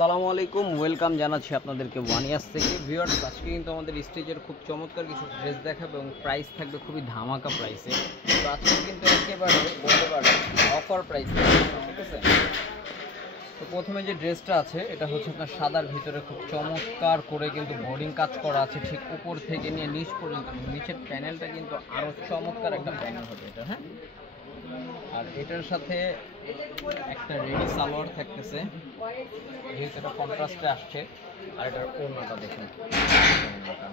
আসসালামু আলাইকুম, ওয়েলকাম জানাচ্ছি আপনাদেরকে ওয়ান ইয়ার্স থেকে। ভিউয়ার্স, আজকে কিন্তু আমাদের স্টেজের খুব চমৎকার কিছু ড্রেস দেখাবে এবং প্রাইস থাকবে খুবই ধামাকা প্রাইসে। তো আজকে কিন্তু একেবারে বলতে পারেন অফার প্রাইস, ঠিক আছে। তো প্রথমে যে ড্রেসটা আছে এটা হচ্ছে আপনার সাদার ভিতরে খুব চমৎকার করে কিন্তু বোর্ডিং কাজ করা আছে, ঠিক উপর থেকে নিয়ে নিচ পর্যন্ত। নিচের প্যানেলটা কিন্তু আরও চমৎকার একটা প্যানেল হবে এটা, হ্যাঁ। আর এটার সাথে একটা রেডি সালোয়ার থাকতেছে, যেহেতু এটা কন্ট্রাস্টে আসছে। আর এটার ওড়নাটা দেখুন,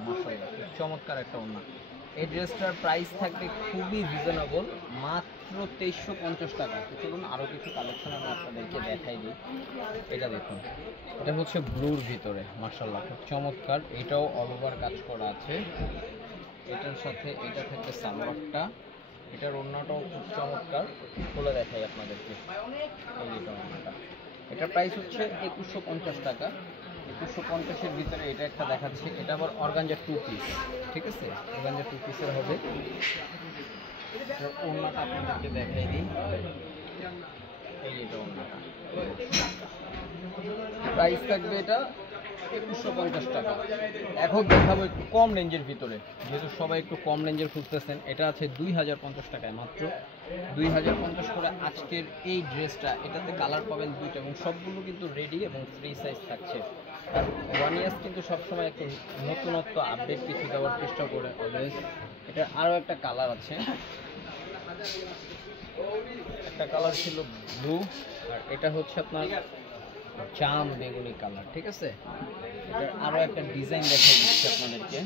মাশাআল্লাহ খুব চমৎকার একটা ওড়না। এই ড্রেসটার প্রাইস থাকবে খুবই রিজনেবল, মাত্র 2350 টাকা। তো চলুন আরও কিছু কালেকশন আমি আপনাদেরকে দেখাই দিই। এটা দেখুন, এটা হচ্ছে ব্লুর ভিতরে, মাশাআল্লাহ খুব চমৎকার। এটাও অল ওভার কাজ করা আছে। এটার সাথে এটা থাকবে সালোয়ারটা, এটার ওড়নাটাও খুব চমৎকার, খুলে দেখাই আপনাদেরকে। এই যে ওড়নাটা, এটার প্রাইস হচ্ছে 2150 টাকা। 2150-এর ভিতরে এটা একটা দেখাচ্ছে, এটা আবার অর্গানজা 2 পিস, ঠিক আছে। অর্গানজা 2 পিসের হবে। এটার ওড়নাটা আপনাদেরকে দেখাই দিই। এই যে ওড়নাটা, প্রাইস থাকবে এটা 2150 টাকা। এখন দেখাবো একটু কম রেঞ্জের ভিতরে, যেহেতু সবাই একটু কম রেঞ্জের খুঁজতেছেন। এটা আছে 2050 টাকায়, মাত্র 2050 করে আজকের এই ড্রেসটা। এটাতে কালার পাবেন দুইটা এবং সবগুলো কিন্তু রেডি এবং ফ্রি সাইজ থাকছে। আর ওয়ান ইয়ার্স কিন্তু সবসময় একটু নতুনত্ব আপডেট কিছু দেওয়ার চেষ্টা করে অলওয়েজ। এটা আরও একটা কালার আছে, একটা কালার ছিল ব্লু, আর এটা হচ্ছে আপনার জাম বেগুনি কালার, ঠিক আছে। এটার আরো একটা ডিজাইন দেখাই দিচ্ছি আপনাদেরকে।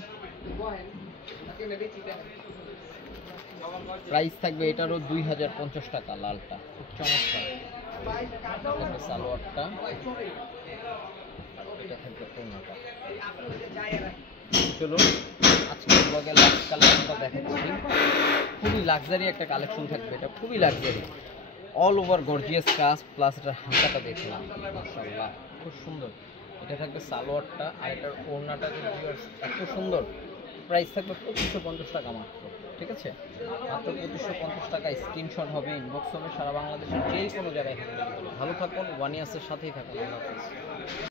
প্রাইস থাকবে এটারও 2050 টাকা। লালটা খুব চমৎকার, সালোয়ারটা, এটা থাকবে ওড়নাটা। চলুন আজকে ব্লগের লাস্ট কালেকশনটা দেখাচ্ছি। খুবই লাক্সারি একটা কালেকশন থাকবে, এটা খুবই লাক্সারি, অল ওভার গর্জিয়াস কাজ, প্লাস এটার হাতাটা দেখলাম, মাশাআল্লাহ খুব সুন্দর। এটা থাকবে সালোয়ারটা, আর এটার ওড়নাটা এত সুন্দর। প্রাইস থাকবে 2550 টাকা মাত্র, ঠিক আছে। মাত্র 2550 টাকায় স্ক্রিনশট হবে, ইনবক্স হবে, সারা বাংলাদেশের যে কোনো জায়গায় থাকবে। ভালো থাকুন, ওয়ান ইয়ার্সের সাথেই থাকুন। আল্লাহ হাফেজ।